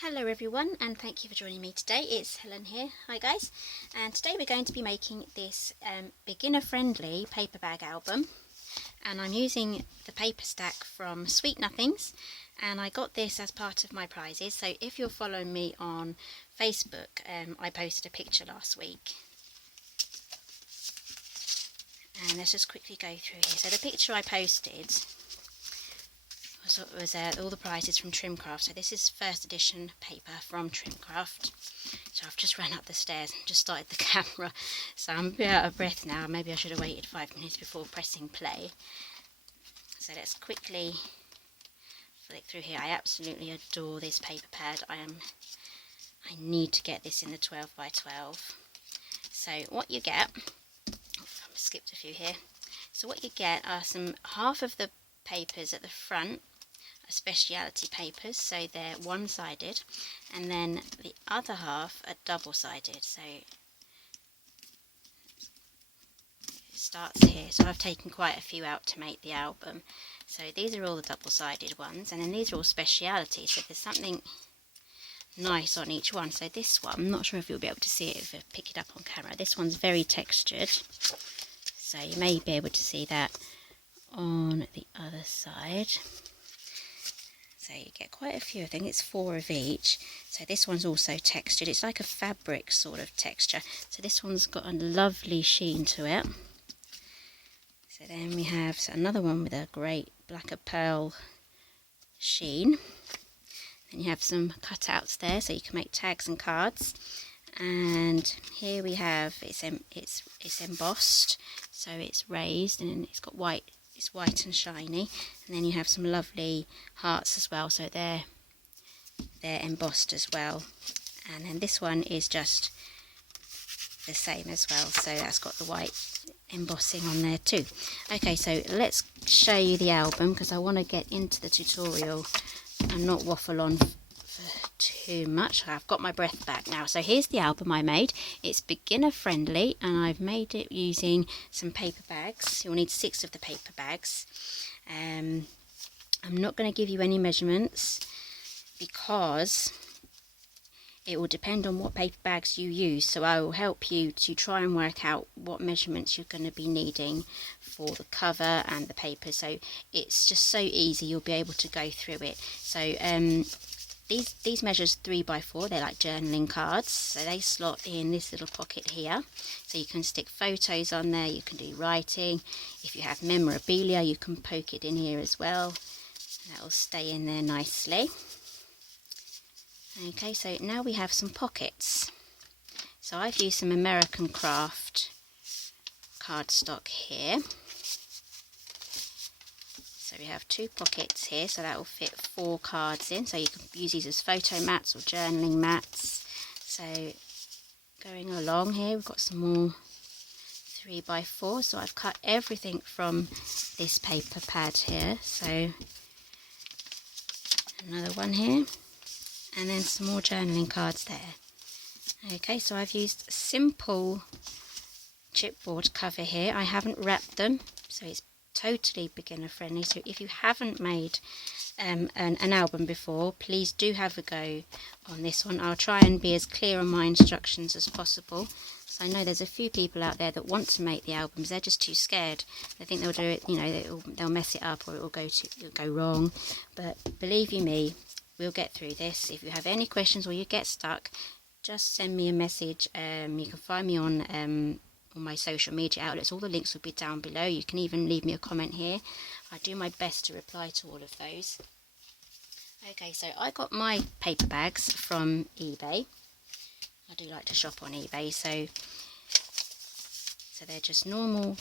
Hello everyone, and thank you for joining me today. It's Helen here. Hi guys, and today we're going to be making this beginner friendly paper bag album, and I'm using the paper stack from Sweet Nothings, and I got this as part of my prizes. So if you're following me on Facebook, I posted a picture last week, and let's just quickly go through here. So the picture I posted was all the prizes from Trimcraft. So this is first edition paper from Trimcraft. So I've just ran up the stairs and just started the camera, so I'm a bit out of breath now. Maybe I should have waited 5 minutes before pressing play. So let's quickly flick through here. I absolutely adore this paper pad. I need to get this in the 12 by 12. So what you get, I've skipped a few here. So what you get are half of the papers at the front are speciality papers, so they're one-sided, and then the other half are double-sided. So it starts here. So I've taken quite a few out to make the album. So these are all the double-sided ones, and then these are all speciality, so there's something nice on each one. So this one, I'm not sure if you'll be able to see it if I pick it up on camera. This one's very textured, so you may be able to see that on the other side. So you get quite a few, I think it's 4 of each. So this one's also textured. It's like a fabric sort of texture. So this one's got a lovely sheen to it. So then we have another one with a great black of pearl sheen. Then you have some cutouts there, so you can make tags and cards. And here we have it's embossed, so it's raised and it's got white. It's white and shiny, and then you have some lovely hearts as well, so they're embossed as well. And then this one is just the same as well, so that's got the white embossing on there too. Okay, so let's show you the album, because I want to get into the tutorial and not waffle on for too much. I've got my breath back now. So here's the album I made. It's beginner friendly, and I've made it using some paper bags. You'll need 6 of the paper bags. I'm not going to give you any measurements because it will depend on what paper bags you use, so I will help you to try and work out what measurements you're going to be needing for the cover and the paper. So it's just so easy, you'll be able to go through it. So these measures 3 by 4, they're like journaling cards, so they slot in this little pocket here, so you can stick photos on there, you can do writing. If you have memorabilia, you can poke it in here as well, that will stay in there nicely. Okay, so now we have some pockets. So I've used some American Craft cardstock here. So we have 2 pockets here, so that will fit 4 cards in. So you can use these as photo mats or journaling mats. So going along here, we've got some more 3 by 4. So I've cut everything from this paper pad here. So another one here, and then some more journaling cards there. Okay, so I've used a simple chipboard cover here. I haven't wrapped them, so it's totally beginner friendly. So if you haven't made an album before, please do have a go on this one. I'll try and be as clear on my instructions as possible. So I know there's a few people out there that want to make the albums, they're just too scared. They think they'll do it, you know, they'll mess it up, or it'll go wrong. But believe you me, we'll get through this. If you have any questions or you get stuck, just send me a message. You can find me on my social media outlets. All the links will be down below. You can even leave me a comment here. I do my best to reply to all of those. Okay, so I got my paper bags from eBay. I do like to shop on eBay. So they're just normal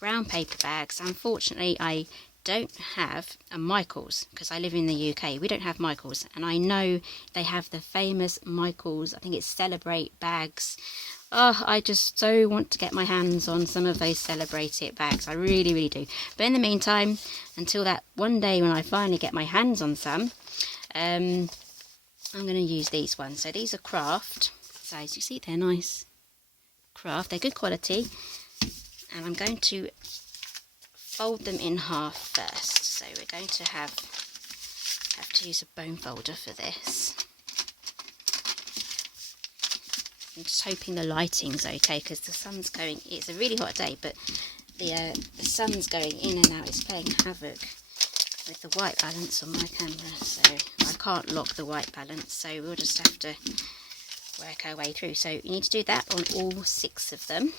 brown paper bags. Unfortunately, I don't have a Michaels, because I live in the UK. We don't have Michaels, and I know they have the famous Michaels, I think it's Celebrate bags. Oh, I just so want to get my hands on some of those Celebrate It bags. I really, really do. But in the meantime, until that one day when I finally get my hands on some, I'm going to use these ones. So these are Craft. So as you see, they're nice Craft. They're good quality. And I'm going to fold them in half first. So we're going to have have to use a bone folder for this. I'm just hoping the lighting's okay because the sun's going, it's a really hot day, but the sun's going in and out. It's playing havoc with the white balance on my camera, so I can't lock the white balance, so we'll just have to work our way through. So you need to do that on all 6 of them.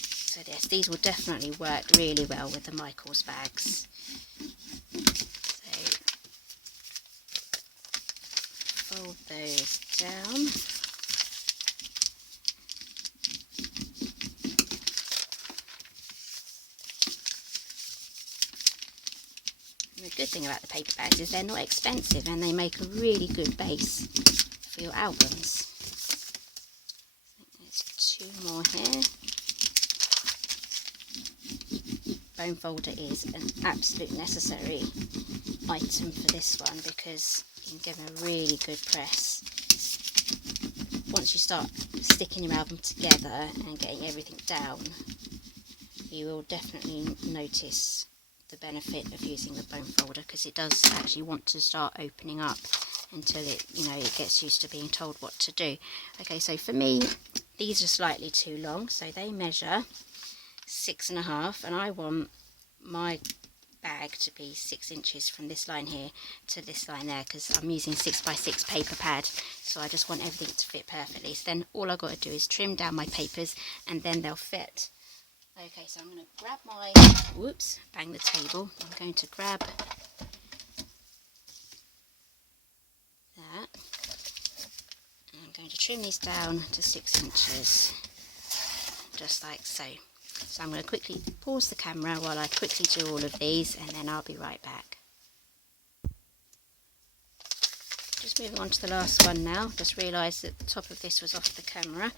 So yes, these will definitely work really well with the Michaels bags. So fold those down. And the good thing about the paper bags is they're not expensive and they make a really good base for your albums. I think there's 2 more here. Bone folder is an absolute necessary item for this one because you can give them a really good press. Once you start sticking your album together and getting everything down, you will definitely notice the benefit of using the bone folder because it does actually want to start opening up until it, it gets used to being told what to do. Okay, so for me, these are slightly too long, so they measure 6.5, and I want my bag to be 6 inches from this line here to this line there because I'm using 6x6 paper pad, so I just want everything to fit perfectly. So then all I've got to do is trim down my papers and then they'll fit. Okay, so I'm going to grab my, whoops, bang the table. I'm going to grab that. And I'm going to trim these down to 6 inches, just like so. So I'm going to quickly pause the camera while I quickly do all of these and then I'll be right back. Just moving on to the last one now. Just realised that the top of this was off the camera.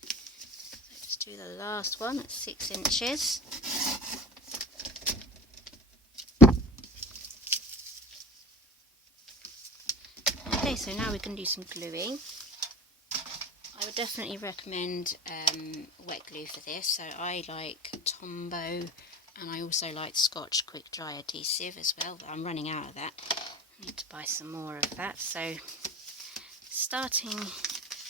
So just do the last one at 6 inches. Okay, so now we can do some gluing. I would definitely recommend wet glue for this. So I like Tombow and I also like Scotch Quick Dry Adhesive as well, but I'm running out of that. I need to buy some more of that. So starting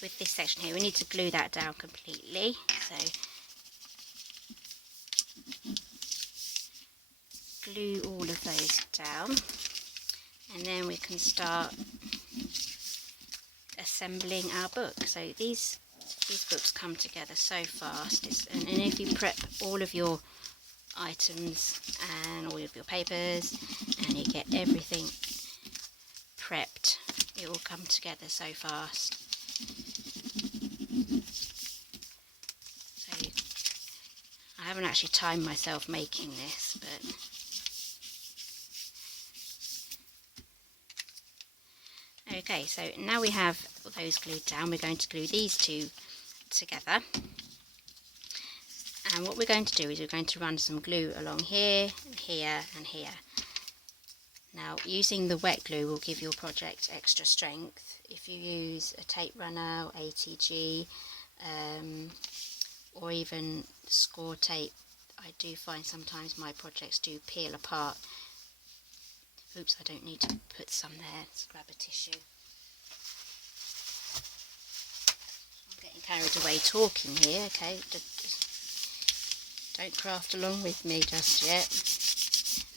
with this section here, we need to glue that down completely. So glue all of those down and then we can start assembling our book. So these books come together so fast, and if you prep all of your items and all of your papers and you get everything prepped, it will come together so fast. So I haven't actually timed myself making this, but okay, so now we have those glued down, we're going to glue these 2 together. And what we're going to do is we're going to run some glue along here, and here, and here. Now, using the wet glue will give your project extra strength. If you use a tape runner, or ATG, or even score tape, I do find sometimes my projects do peel apart. Oops, I don't need to put some there. Let's grab a tissue. I'm getting carried away talking here, okay? Don't craft along with me just yet.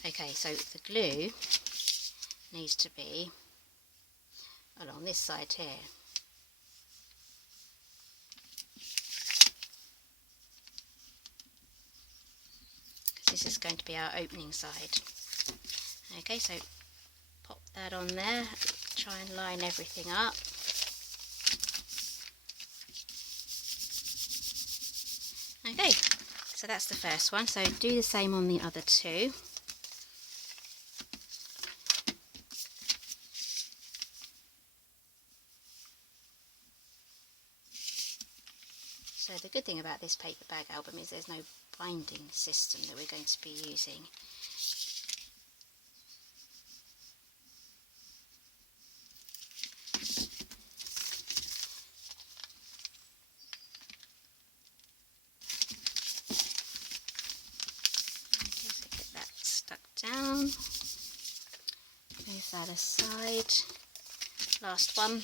Okay, so the glue needs to be along this side here. Because this is going to be our opening side. Okay, so pop that on there, try and line everything up. Okay, so that's the first one, so do the same on the other 2. So the good thing about this paper bag album is there's no binding system that we're going to be using. Get that stuck down. that aside. Last one.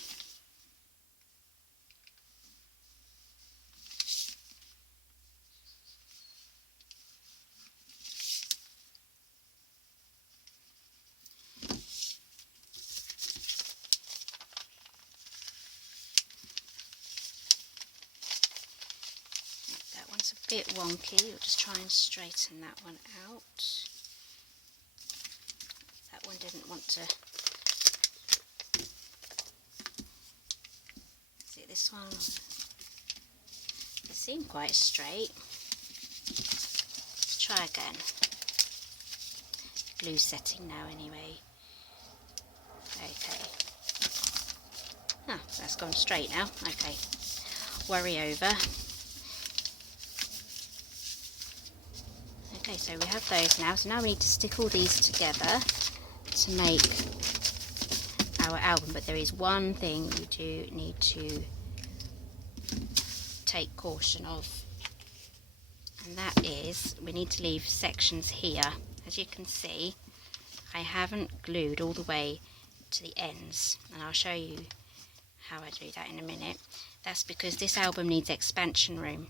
That one's a bit wonky. We'll just try and straighten that one out. That one didn't want to. Is it this one? They seem quite straight. Let's try again. Glue setting now anyway. Okay. Ah, that's gone straight now. Okay. Worry over. Okay, so we have those now. So now we need to stick all these together to make our album. But there is one thing you do need to take caution of, and that is we need to leave sections here. As you can see, I haven't glued all the way to the ends, and I'll show you how I do that in a minute. That's because this album needs expansion room.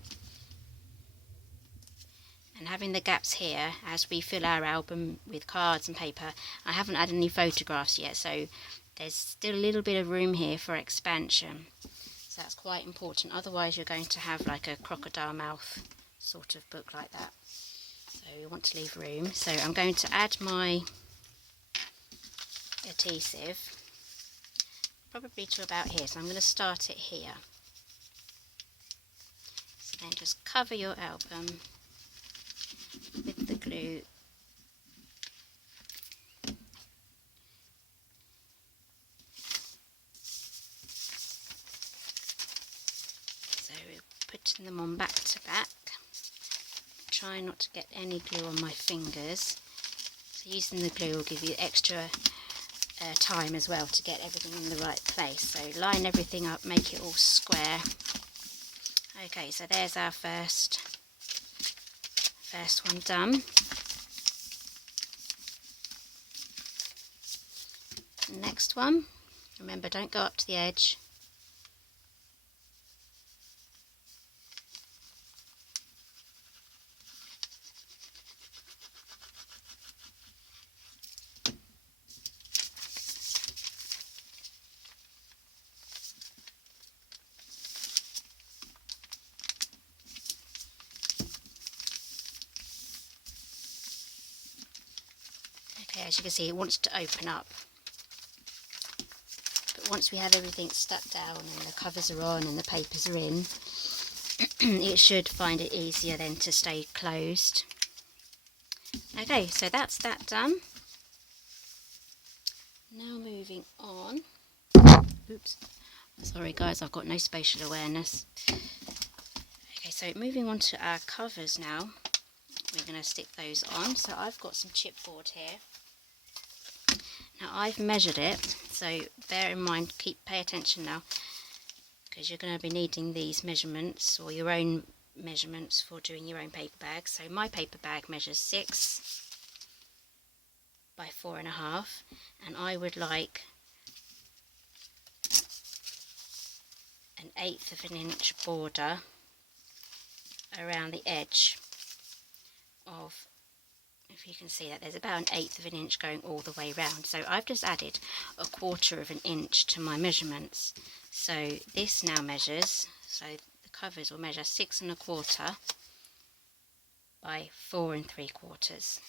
And having the gaps here, as we fill our album with cards and paper, I haven't added any photographs yet, so there's still a little bit of room here for expansion. So that's quite important, otherwise you're going to have like a crocodile mouth sort of book like that. So you want to leave room. So I'm going to add my adhesive, probably to about here, so I'm going to start it here. So then just cover your album with the glue. So we're putting them on back to back. Try not to get any glue on my fingers. So using the glue will give you extra time as well to get everything in the right place. So line everything up, make it all square. Okay, so there's our first one done. Next one, remember, don't go up to the edge. Okay, as you can see, it wants to open up. But once we have everything stuck down and the covers are on and the papers are in, it should find it easier then to stay closed. Okay, so that's that done. Now moving on. Oops. Sorry guys, I've got no spatial awareness. Okay, so moving on to our covers now. We're going to stick those on. So I've got some chipboard here. Now I've measured it, so bear in mind, pay attention now, because you're going to be needing these measurements or your own measurements for doing your own paper bag. So my paper bag measures 6 by 4.5, and I would like 1/8 of an inch border around the edge of, if you can see that, there's about 1/8 of an inch going all the way round. So I've just added 1/4 of an inch to my measurements. So this now measures, so the covers will measure 6 1/4 by 4 3/4.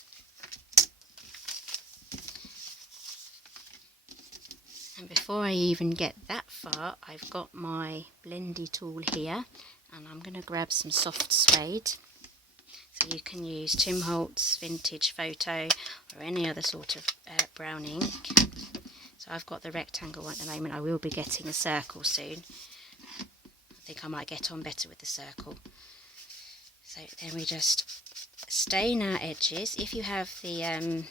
And before I even get that far, I've got my blendy tool here, and I'm going to grab some soft suede. So you can use Tim Holtz Vintage Photo or any other sort of brown ink. So I've got the rectangle one at the moment. I will be getting a circle soon. I think I might get on better with the circle. So then we just stain our edges. If you have the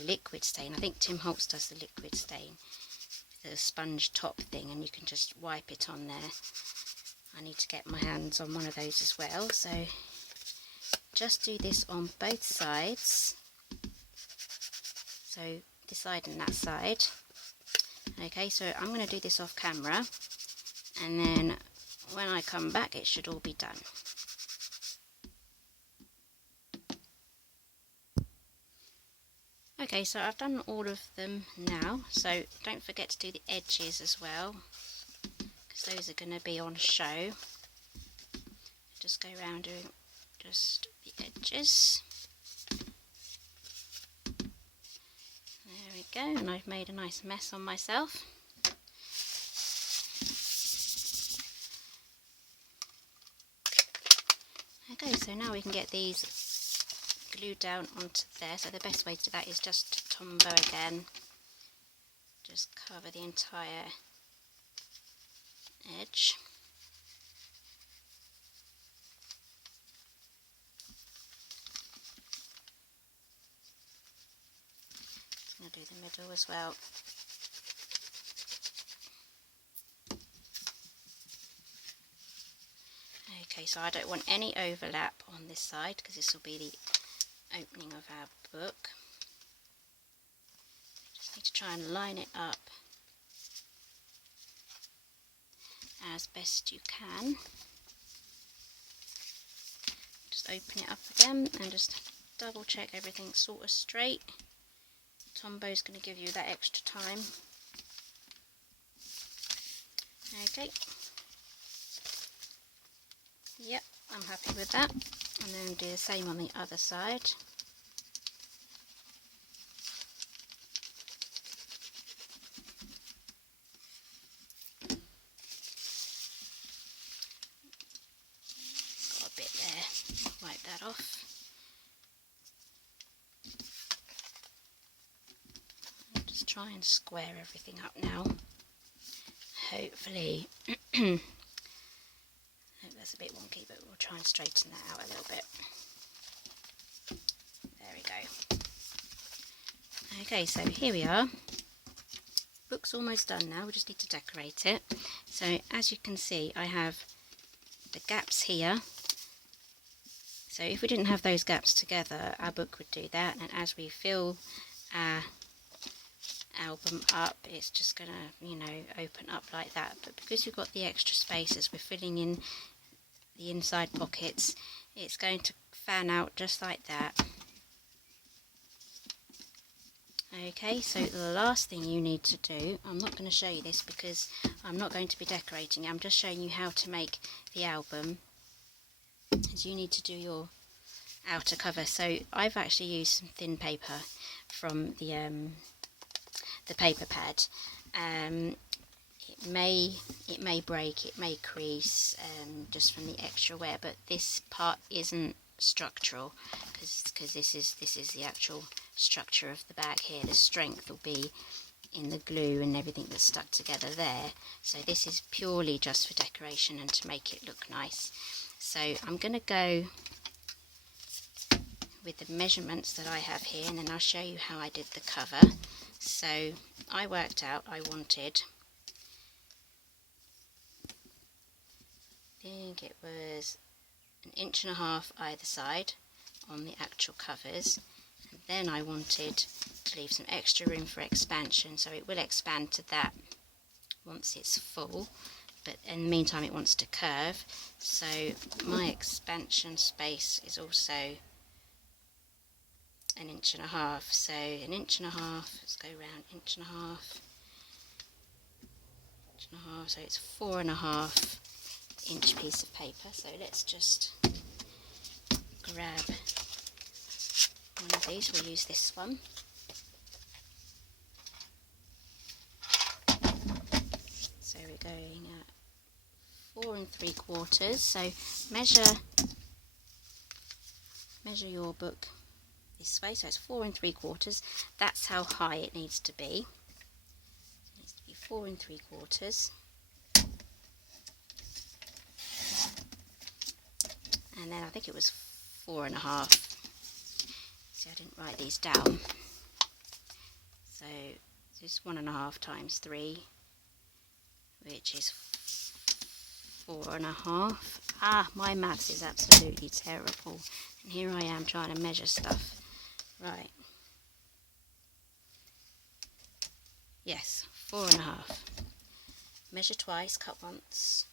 liquid stain, I think Tim Holtz does the liquid stain, the sponge top thing, and you can just wipe it on there. I need to get my hands on one of those as well. So just do this on both sides. So this side and that side. Okay, so I'm going to do this off camera, and then when I come back it should all be done. Okay, so I've done all of them now, so don't forget to do the edges as well, because those are going to be on show. Just go around doing just the edges. There we go, and I've made a nice mess on myself. Okay, so now we can get these glued down onto there. So the best way to do that is just Tombow again. Just cover the entire edge. I'm going to do the middle as well. Okay, so I don't want any overlap on this side because this will be the opening of our book. Just need to try and line it up as best you can. Just open it up again and just double check everything's sort of straight. Tombow's going to give you that extra time. Okay. Yep, I'm happy with that. And then do the same on the other side. Got a bit there, wipe that off. I'll just try and square everything up now. Hopefully that's a bit wonky, but we'll try and straighten that out a little bit. There we go. Okay, so here we are. Book's almost done now, we just need to decorate it. So as you can see, I have the gaps here. So if we didn't have those gaps together, our book would do that, and as we fill our album up, it's just gonna, you know, open up like that. But because you've got the extra spaces, we're filling in the inside pockets, it's going to fan out just like that. Okay, so the last thing you need to do, I'm not going to show you this because I'm not going to be decorating, I'm just showing you how to make the album, is you need to do your outer cover. So I've actually used some thin paper from the paper pad. It may break, it may crease just from the extra wear, but this part isn't structural because this is the actual structure of the bag here. The strength will be in the glue and everything that's stuck together there. So this is purely just for decoration and to make it look nice. So I'm going to go with the measurements that I have here, and then I'll show you how I did the cover. So I worked out I wanted, I think it was 1.5 inches either side on the actual covers, and then I wanted to leave some extra room for expansion, so it will expand to that once it's full, but in the meantime it wants to curve, so my expansion space is also 1.5 inches. So 1.5 inches, let's go around 1.5 inches, 1.5, so it's 4.5 inch piece of paper. So let's just grab one of these, we'll use this one. So we're going at 4 3/4, so measure your book this way, so it's 4 3/4, that's how high it needs to be. It needs to be 4 3/4. And then I think it was 4.5. See, I didn't write these down. So this 1.5 times 3, which is 4.5. Ah, my maths is absolutely terrible. And here I am trying to measure stuff. Right. Yes, 4.5. Measure twice, cut once.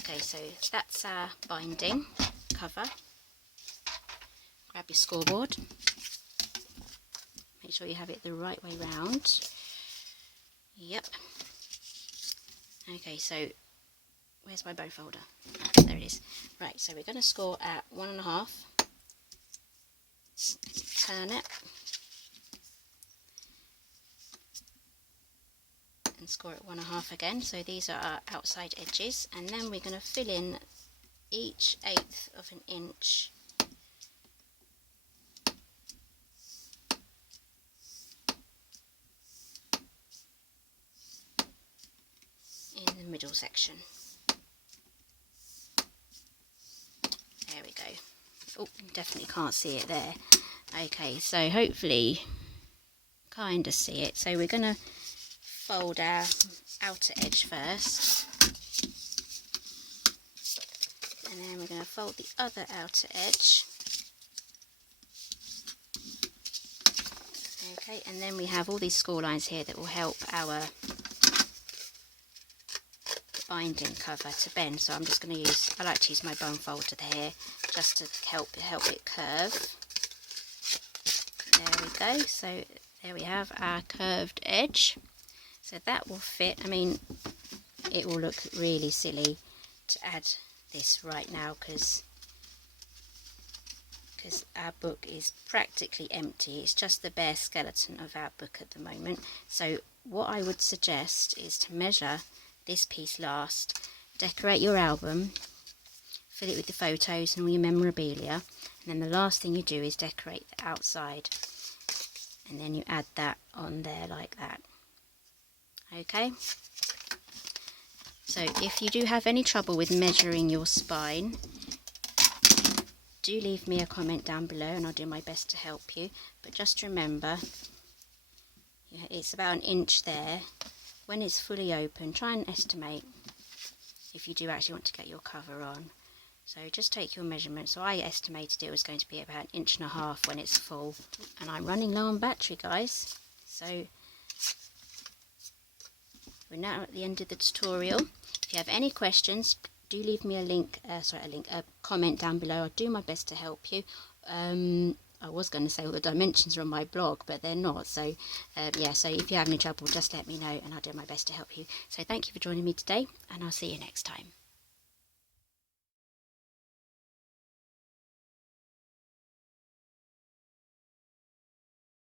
Okay, so that's our binding cover. Grab your scoreboard. Make sure you have it the right way round. Yep. Okay, so where's my bow folder? There it is. Right, so we're going to score at 1.5. Turn it. And score at 1.5 again. So these are our outside edges. And then we're going to fill in each 1/8 of an inch in the middle section. There we go. Oh, definitely can't see it there. Okay, so hopefully kind of see it. So we're going to fold our outer edge first, and then we're going to fold the other outer edge. Okay, and then we have all these score lines here that will help our binding cover to bend. So I'm just going to use, I like to use my bone folder here just to help it curve. There we go. So there we have our curved edge. So that will fit. I mean, it will look really silly to add this right now because our book is practically empty. It's just the bare skeleton of our book at the moment. So what I would suggest is to measure this piece last, decorate your album, fill it with the photos and all your memorabilia, and then the last thing you do is decorate the outside, and then you add that on there like that. Okay, so if you do have any trouble with measuring your spine, do leave me a comment down below and I'll do my best to help you. But just remember, it's about 1 inch there. When it's fully open, try and estimate if you do actually want to get your cover on. So just take your measurement. So I estimated it was going to be about 1.5 inches when it's full. And I'm running low on battery, guys. So we're now at the end of the tutorial. If you have any questions, do leave me a comment down below. I'll do my best to help you. I was going to say all the dimensions are on my blog, but they're not. So yeah, so if you have any trouble, just let me know and I'll do my best to help you. So thank you for joining me today, and I'll see you next time.